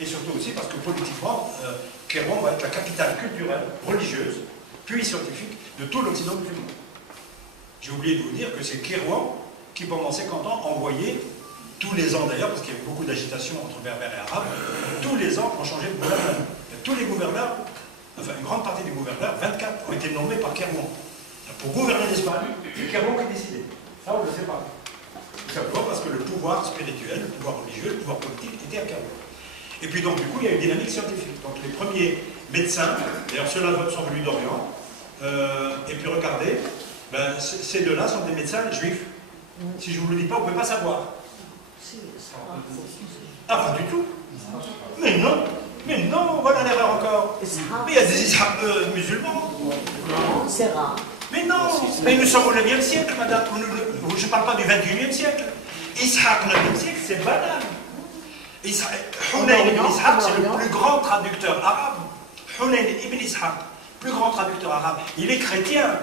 et surtout aussi parce que politiquement, Kairouan va être la capitale culturelle, religieuse, puis scientifique de tout l'Occident musulman. J'ai oublié de vous dire que c'est Kairouan qui, pendant 50 ans, envoyait, tous les ans d'ailleurs, parce qu'il y a eu beaucoup d'agitation entre berbères et arabes, tous les ans, ont changé de gouverneur. Et tous les gouverneurs, enfin une grande partie des gouverneurs, 24, ont été nommés par Kairouan. Pour gouverner l'Espagne, c'est Kairouan qui décidait. Ça, on ne le sait pas. Tout simplement parce que le pouvoir spirituel, le pouvoir religieux, le pouvoir politique était à Kairouan. Et puis donc, du coup, il y a une dynamique scientifique. Donc les premiers médecins, d'ailleurs ceux-là sont venus d'Orient, et puis regardez, ben, ces deux-là sont des médecins juifs. Si je ne vous le dis pas, vous ne pouvez pas savoir. Ah, pas du tout. Mais non, voilà l'erreur encore. Mais il y a des Ishaq musulmans. Non, c'est rare. Mais non, mais nous sommes au 9e siècle, madame. Je ne parle pas du 21e siècle. Ishaq, 9e siècle, c'est banal. Hunayn ibn Ishaq, c'est le plus grand traducteur arabe. Hunayn ibn Ishaq, plus grand traducteur arabe. Il est chrétien,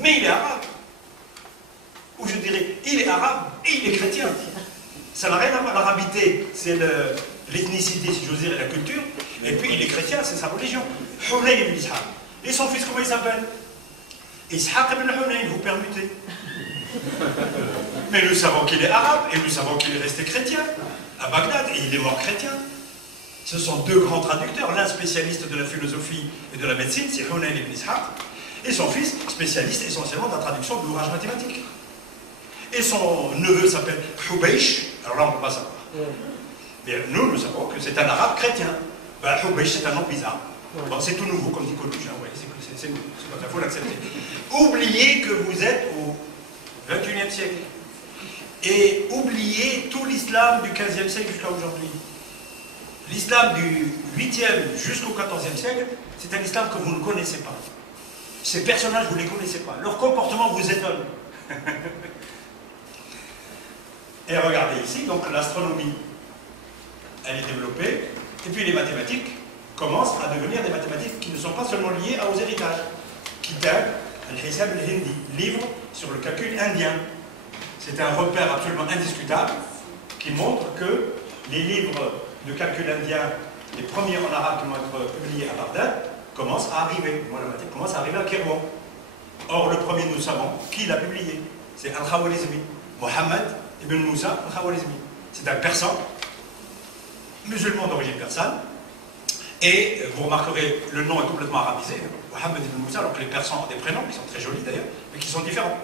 mais il est arabe. Ou je dirais, il est arabe et il est chrétien. Ça n'a rien à voir. L'arabité, c'est l'ethnicité, si j'ose dire, et la culture. Et puis il est chrétien, c'est sa religion. Hunayn ibn Ishaq. Et son fils, comment il s'appelle? Ishaq ibn Hunayn, vous permutez. Mais nous savons qu'il est arabe et nous savons qu'il est resté chrétien à Bagdad et il est mort chrétien. Ce sont deux grands traducteurs, l'un spécialiste de la philosophie et de la médecine, c'est Hunayn ibn Ishaq, et son fils spécialiste essentiellement de la traduction de l'ouvrage mathématique. Et son neveu s'appelle Hubeish, alors là on ne peut pas savoir. Mais nous savons que c'est un arabe chrétien. Ben, Hubeish, c'est un nom bizarre. Bon, c'est tout nouveau, comme dit Coluche, hein, ouais, c'est nouveau, il faut l'accepter. Oubliez que vous êtes au 21e siècle. Et oubliez tout l'islam du 15e siècle jusqu'à aujourd'hui. L'islam du 8e jusqu'au 14e siècle, c'est un islam que vous ne connaissez pas. Ces personnages, vous ne les connaissez pas. Leur comportement vous étonne. Et regardez ici, donc l'astronomie, elle est développée, et puis les mathématiques commencent à devenir des mathématiques qui ne sont pas seulement liées aux héritages. Kitab al-Hisab al-Hindi, livre sur le calcul indien. C'est un repère absolument indiscutable qui montre que les livres de calcul indien, les premiers en arabe qui vont être publiés à Bagdad, commencent à arriver. Moi, la mathématique commence à arriver à Kairouan. Or, le premier, nous savons qui l'a publié. C'est Al-Khwarizmi, Mohammed ibn Moussa Al-Khwarizmi. C'est un persan, musulman d'origine persane. Et vous remarquerez, le nom est complètement arabisé. Mohammed ibn Moussa, alors que les persans ont des prénoms qui sont très jolis d'ailleurs, mais qui sont différents.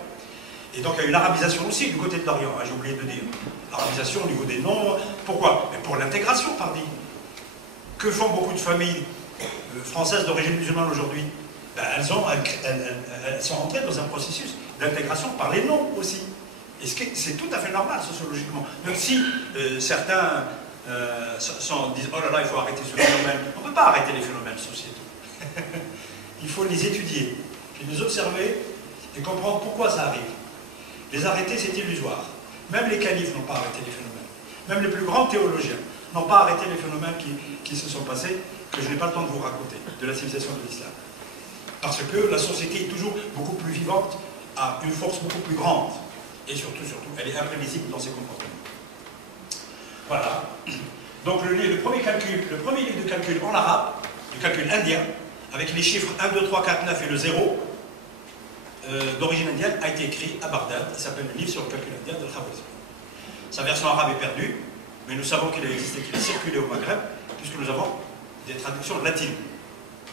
Et donc il y a une arabisation aussi du côté de l'Orient, hein, j'ai oublié de dire. L'arabisation au niveau des noms. Pourquoi? Mais pour l'intégration, pardi. Que font beaucoup de familles françaises d'origine musulmane aujourd'hui? Ben, elles sont entrées dans un processus d'intégration par les noms aussi. Et c'est tout à fait normal sociologiquement. Donc si certains disent « Oh là là, il faut arrêter ce phénomène », on ne peut pas arrêter les phénomènes sociétaux. Il faut les étudier, puis les observer et comprendre pourquoi ça arrive. Les arrêter, c'est illusoire. Même les califes n'ont pas arrêté les phénomènes. Même les plus grands théologiens n'ont pas arrêté les phénomènes qui se sont passés, que je n'ai pas le temps de vous raconter, de la civilisation de l'islam. Parce que la société est toujours beaucoup plus vivante, a une force beaucoup plus grande. Et surtout, elle est imprévisible dans ses comportements. Voilà. Donc le premier livre de calcul en arabe, le calcul indien, avec les chiffres 1, 2, 3, 4, 9 et le 0, d'origine indienne, a été écrit à Bagdad. Il s'appelle le livre sur le calcul indien de Khwarizmi. Sa version arabe est perdue, mais nous savons qu'il a existé, qu'il a circulé au Maghreb, puisque nous avons des traductions latines.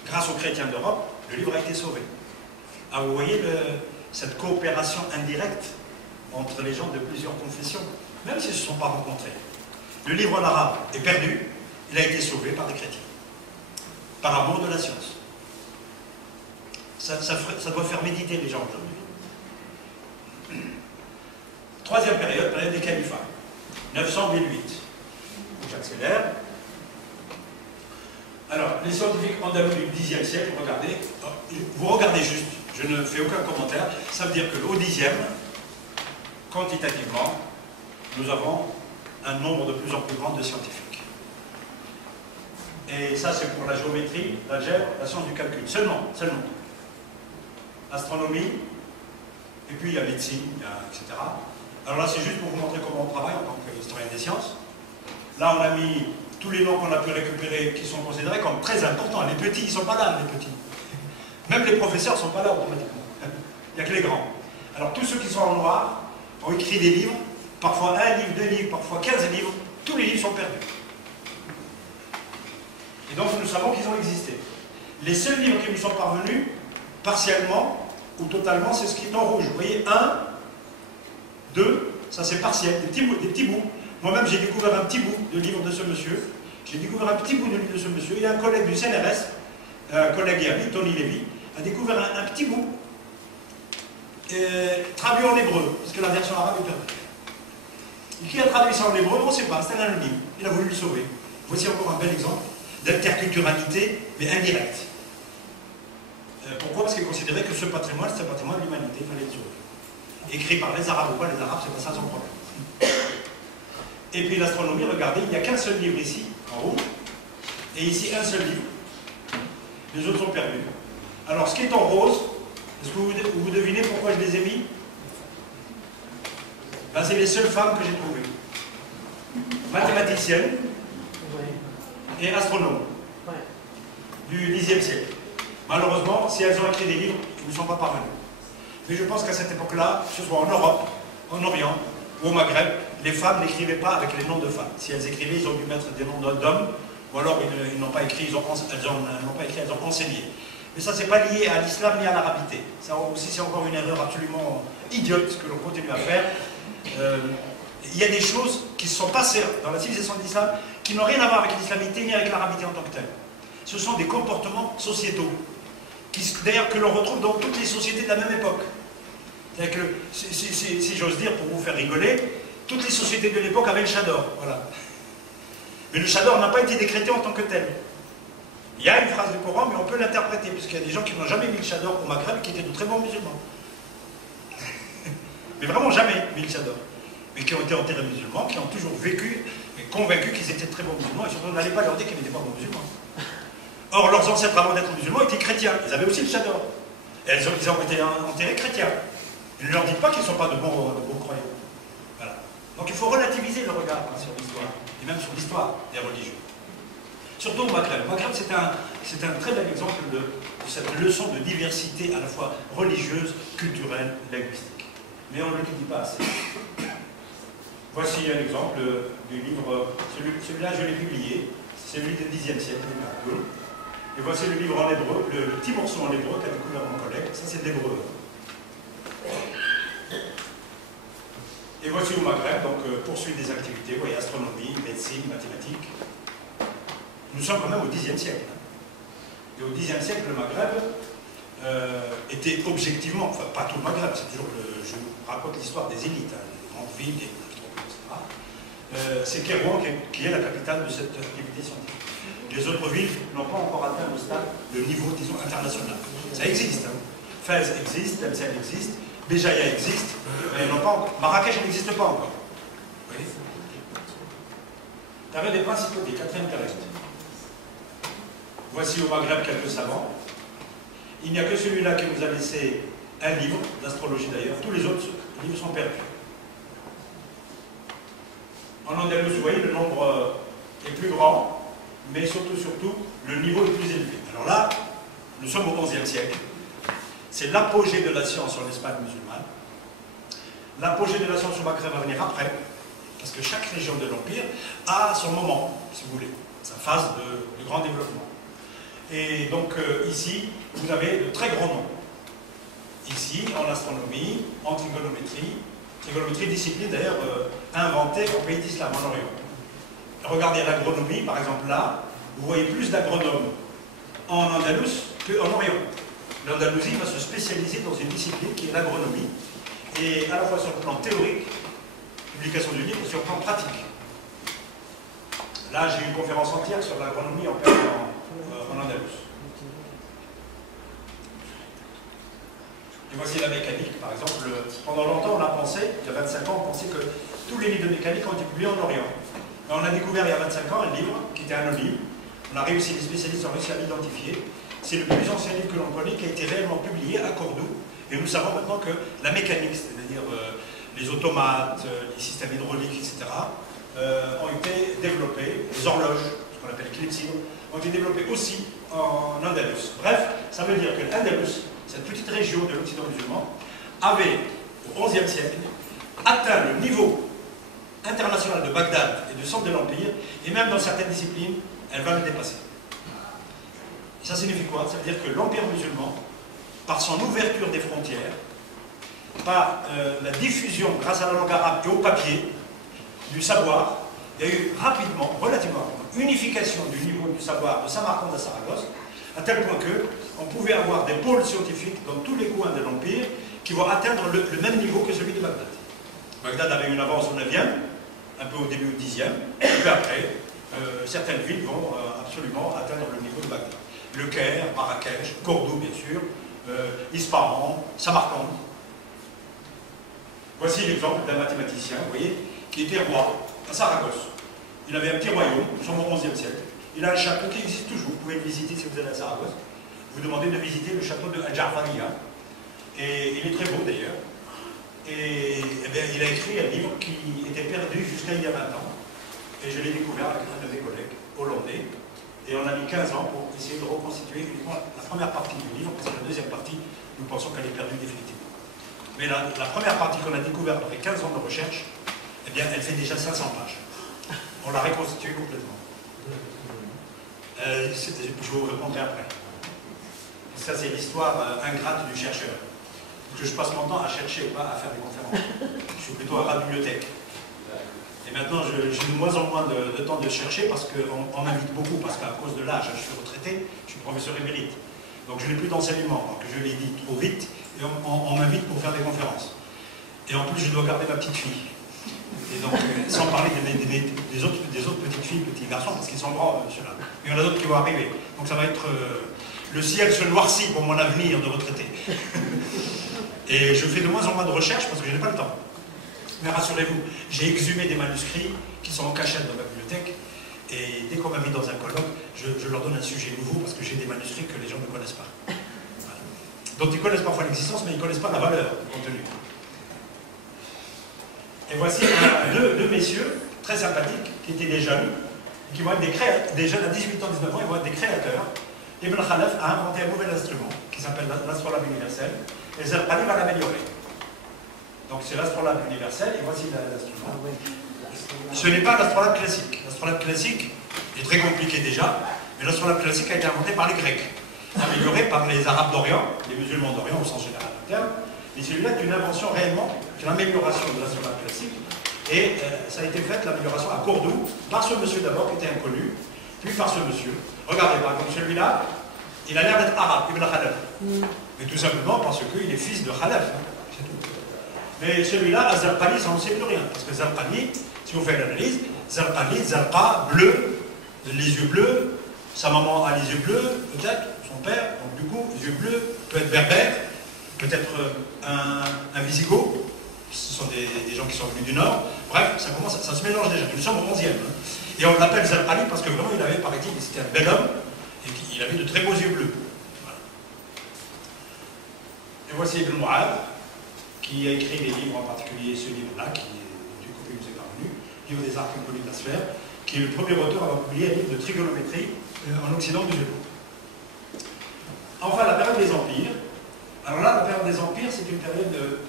Grâce aux chrétiens d'Europe, le livre a été sauvé. Ah, vous voyez cette coopération indirecte entre les gens de plusieurs confessions, même s'ils ne se sont pas rencontrés. Le livre en arabe est perdu, il a été sauvé par des chrétiens, par amour de la science. Ça doit faire méditer les gens aujourd'hui. Troisième période des califats, 900-1008. J'accélère. Alors, les scientifiques andalous du Xe siècle, regardez, vous regardez juste, je ne fais aucun commentaire, ça veut dire qu'au Xe, quantitativement, nous avons un nombre de plus en plus grand de scientifiques. Et ça, c'est pour la géométrie, l'algèbre, la science du calcul. Seulement. Astronomie, et puis il y a médecine, etc. Alors là, c'est juste pour vous montrer comment on travaille en tant qu'historien des sciences. Là, on a mis tous les noms qu'on a pu récupérer qui sont considérés comme très importants. Les petits, ils ne sont pas là, les petits. Même les professeurs ne sont pas là automatiquement. Il n'y a que les grands. Alors tous ceux qui sont en noir ont écrit des livres, parfois un livre, 2 livres, parfois 15 livres. Tous les livres sont perdus. Et donc nous savons qu'ils ont existé. Les seuls livres qui nous sont parvenus, partiellement ou totalement, c'est ce qui est en rouge. Vous voyez, 1, 2, ça c'est partiel, des petits bouts. Moi-même j'ai découvert un petit bout de livre de ce monsieur. J'ai découvert un petit bout de livre de ce monsieur. Il y a un collègue du CNRS, un collègue et ami, Tony Lévy, a découvert un petit bout, traduit en hébreu, parce que la version arabe est perdue. Et qui a traduit ça en hébreu, on ne sait pas, c'est un anonyme. Il a voulu le sauver. Voici encore un bel exemple d'interculturalité, mais indirecte. Pourquoi? Parce qu'il considérait que ce patrimoine, c'est un patrimoine de l'humanité, il fallait le sauver. Écrit par les Arabes ou pas les Arabes, c'est pas ça son problème. Et puis l'astronomie, regardez, il n'y a qu'un seul livre ici, en rouge, et ici un seul livre. Les autres sont perdus. Alors ce qui est en rose, est-ce que vous devinez pourquoi je les ai mis? Ben, c'est les seules femmes que j'ai trouvées. Mathématiciennes et astronomes du Xe siècle. Malheureusement, si elles ont écrit des livres, ils ne sont pas parvenus. Mais je pense qu'à cette époque-là, que ce soit en Europe, en Orient ou au Maghreb, les femmes n'écrivaient pas avec les noms de femmes. Si elles écrivaient, ils ont dû mettre des noms d'hommes, ou alors ils n'ont pas écrit, elles ont enseigné. Mais ça, c'est pas lié à l'islam ni à l'arabité. Ça aussi, c'est encore une erreur absolument idiote que l'on continue à faire. Il y a des choses qui se sont passées dans la civilisation de l'islam qui n'ont rien à voir avec l'islamité ni avec l'arabité en tant que telle. Ce sont des comportements sociétaux, d'ailleurs que l'on retrouve dans toutes les sociétés de la même époque. C'est-à-dire que, si j'ose dire, pour vous faire rigoler, toutes les sociétés de l'époque avaient le chador. Voilà. Mais le chador n'a pas été décrété en tant que tel. Il y a une phrase du Coran, mais on peut l'interpréter, puisqu'il y a des gens qui n'ont jamais mis le chador au Maghreb qui étaient de très bons musulmans. Mais vraiment jamais mis le chador. Mais qui ont été enterrés musulmans, qui ont toujours vécu et convaincus qu'ils étaient très bons musulmans, et surtout on n'allait pas leur dire qu'ils n'étaient pas bons musulmans. Or, leurs ancêtres, avant d'être musulmans, étaient chrétiens. Ils avaient aussi le chador. Et ils ont été enterrés chrétiens. Et ne leur dites pas qu'ils ne sont pas de bons croyants. Voilà. Donc il faut relativiser le regard sur l'histoire, et même sur l'histoire des religions. Surtout au Maghreb. Le Maghreb, c'est un très bel exemple de cette leçon de diversité à la fois religieuse, culturelle, linguistique. Mais on ne le dit pas assez. Voici un exemple du livre, celui-là je l'ai publié, c'est celui du Xe siècle, et voici le livre en hébreu, le petit morceau en hébreu qu'a découvert mon collègue, ça c'est de l'hébreu. Et voici au Maghreb, donc poursuite des activités, vous voyez, astronomie, médecine, mathématiques. Nous sommes quand même au Xe siècle. Et au Xe siècle, le Maghreb était objectivement, enfin pas tout le Maghreb, c'est toujours je vous raconte l'histoire des élites, hein, des grandes villes, des métropoles, etc. C'est Kérouan qui est la capitale de cette activité scientifique. Les autres villes n'ont pas encore atteint le niveau, disons, international. Ça existe. Hein. Fès existe, Tlemcen existe, Béjaïa existe, mais non pas encore. Marrakech n'existe pas encore. Vous voyez, T'avais des principautés, Catherine terrestre. Voici au Maghreb quelques savants. Il n'y a que celui-là qui nous a laissé un livre, d'astrologie d'ailleurs. Tous les autres livres sont perdus. En Andalous, vous voyez, le nombre est plus grand, mais surtout, le niveau est plus élevé. Alors là, nous sommes au XIe siècle. C'est l'apogée de la science en Espagne musulmane. L'apogée de la science au Maghreb va venir après, parce que chaque région de l'Empire a son moment, si vous voulez, sa phase de grand développement. Et donc ici, vous avez de très grands noms. Ici, en astronomie, en trigonométrie, discipline d'ailleurs inventée au pays d'Islam, en Orient. Regardez l'agronomie, par exemple là, vous voyez plus d'agronomes en Andalous qu'en Orient. L'Andalousie va se spécialiser dans une discipline qui est l'agronomie, et à la fois sur le plan théorique, publication du livre, et sur le plan pratique. Là, j'ai eu une conférence entière sur l'agronomie en Andalous. Et voici la mécanique, par exemple. Pendant longtemps, on a pensé, il y a 25 ans, on pensait que tous les livres de mécanique ont été publiés en Orient. Et on a découvert il y a 25 ans un livre qui était anonyme. On a réussi, les spécialistes ont réussi à l'identifier. C'est le plus ancien livre que l'on connaît qui a été réellement publié à Cordoue. Et nous savons maintenant que la mécanique, c'est-à-dire les automates, les systèmes hydrauliques, etc., ont été développées, les horloges, ce qu'on appelle les clepsydres, ont été développées aussi en Andalus. Bref, ça veut dire que l'Andalus, cette petite région de l'Occident musulman, avait, au XIe siècle, atteint le niveau international de Bagdad et du centre de l'Empire, et même dans certaines disciplines, elle va le dépasser. Et ça signifie quoi? Ça veut dire que l'Empire musulman, par son ouverture des frontières, par la diffusion, grâce à la langue arabe et au papier, du savoir, il y a eu rapidement, relativement rapidement, unification du niveau du savoir de Samarcande à Saragosse, à tel point qu'on pouvait avoir des pôles scientifiques dans tous les coins de l'Empire qui vont atteindre le même niveau que celui de Bagdad. Bagdad avait une avance au 9e, un peu au début au 10e, et puis après, certaines villes vont absolument atteindre le niveau de Bagdad. Le Caire, Marrakech, Cordoue bien sûr, Ispahan, Samarcande. Voici l'exemple d'un mathématicien, vous voyez, qui était roi à Saragosse. Il avait un petit royaume, nous sommes au XIe siècle. Il a un château qui existe toujours, vous pouvez le visiter si vous allez à Saragosse. Vous demandez de visiter le château de Al-Ja'fariya. Et il est très beau d'ailleurs. Et bien, il a écrit un livre qui était perdu jusqu'à il y a 20 ans. Et je l'ai découvert avec un de mes collègues hollandais. Et on a mis 15 ans pour essayer de reconstituer uniquement la première partie du livre, parce que la deuxième partie, nous pensons qu'elle est perdue définitivement. Mais la première partie qu'on a découverte après 15 ans de recherche, eh bien, elle fait déjà 500 pages. On l'a reconstituée complètement. Je vous répondrai après. Ça, c'est l'histoire ingrate du chercheur. Parce que je passe mon temps à chercher, pas à faire des conférences. Je suis plutôt à la bibliothèque. Et maintenant, j'ai de moins en moins de temps de chercher parce qu'on m'invite beaucoup, parce qu'à cause de l'âge, je suis retraité, je suis professeur émérite. Donc je n'ai plus d'enseignement, parce que je l'ai dit trop vite, et on m'invite pour faire des conférences. Et en plus, je dois garder ma petite fille. Et donc, sans parler des autres petites filles, petits garçons, parce qu'ils sont grands, ceux-là. Mais il y en a d'autres qui vont arriver. Donc ça va être... le ciel se noircit pour mon avenir de retraité. Et je fais de moins en moins de recherches parce que je n'ai pas le temps. Mais rassurez-vous, j'ai exhumé des manuscrits qui sont en cachette dans ma bibliothèque. Et dès qu'on m'invite dans un colloque, je leur donne un sujet nouveau parce que j'ai des manuscrits que les gens ne connaissent pas. Voilà. Donc ils connaissent parfois l'existence, mais ils ne connaissent pas la valeur du contenu. Et voici deux messieurs très sympathiques qui étaient des jeunes, qui vont être des jeunes à 18 ans, 19 ans, ils vont être des créateurs. Ibn Khalaf a inventé un nouvel instrument qui s'appelle l'astrolabe universel, et Zarqani va l'améliorer. Donc c'est l'astrolabe universel, et voici l'instrument. Ce n'est pas l'astrolabe classique. L'astrolabe classique est très compliqué déjà, mais l'astrolabe classique a été inventé par les Grecs, amélioré par les Arabes d'Orient, les musulmans d'Orient au sens général du terme. Et celui-là est une invention réellement, c'est l'amélioration de l'astrolabe classique. Et ça a été fait, l'amélioration à Cordoue, par ce monsieur d'abord qui était inconnu, puis par ce monsieur. Regardez, par exemple, celui-là, il a l'air d'être arabe, Ibn Khalaf. Mais tout simplement parce qu'il est fils de Khalaf. Hein, c'est tout. Mais celui-là, à Zarqani, ça n'en sait plus rien. Parce que Zarqani, si vous faites l'analyse, Zarqani, Zarqa, bleu, les yeux bleus, sa maman a les yeux bleus, peut-être, son père, donc du coup, les yeux bleus, peut être berbère, peut-être un Visigoth. Ce sont des gens qui sont venus du Nord. Bref, ça se mélange déjà. Nous sommes au 11e. Hein. Et on l'appelle Zarqani parce que vraiment, il avait, paraît-il, c'était un bel homme et qu'il avait de très beaux yeux bleus. Voilà. Et voici Ibn Mu'adh, qui a écrit des livres, en particulier ce livre-là, qui est du côté nous est parvenu, Livre des arcs inconnus de la sphère, qui est le premier auteur à avoir publié un livre de trigonométrie en Occident musulman. Enfin, la période des empires. Alors là, la période des empires, c'est une période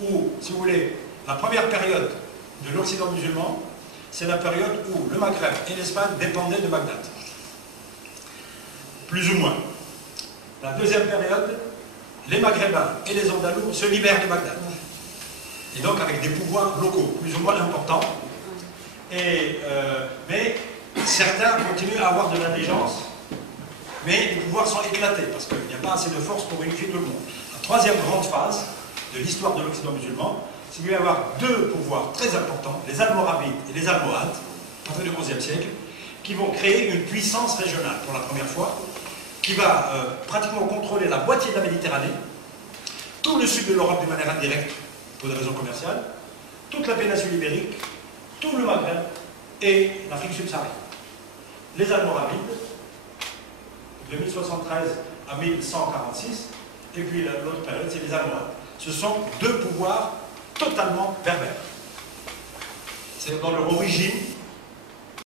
où, si vous voulez, la première période de l'Occident musulman, c'est la période où le Maghreb et l'Espagne dépendaient de Bagdad. Plus ou moins. La deuxième période, les Maghrébins et les Andalous se libèrent de Bagdad. Et donc avec des pouvoirs locaux, plus ou moins importants. Mais certains continuent à avoir de l'allégeance, mais les pouvoirs sont éclatés, parce qu'il n'y a pas assez de force pour unifier tout le monde. La troisième grande phase de l'histoire de l'Occident musulman, c'est qu'il va y avoir deux pouvoirs très importants, les Almoravides et les Almohades, à partir du XIe siècle, qui vont créer une puissance régionale pour la première fois, qui va pratiquement contrôler la moitié de la Méditerranée, tout le sud de l'Europe d'une manière indirecte, pour des raisons commerciales, toute la péninsule ibérique, tout le Maghreb et l'Afrique subsaharienne. Les Almoravides, de 1073 à 1146, et puis l'autre période, c'est les Almohades. Ce sont deux pouvoirs totalement berbères. c'est dans leur origine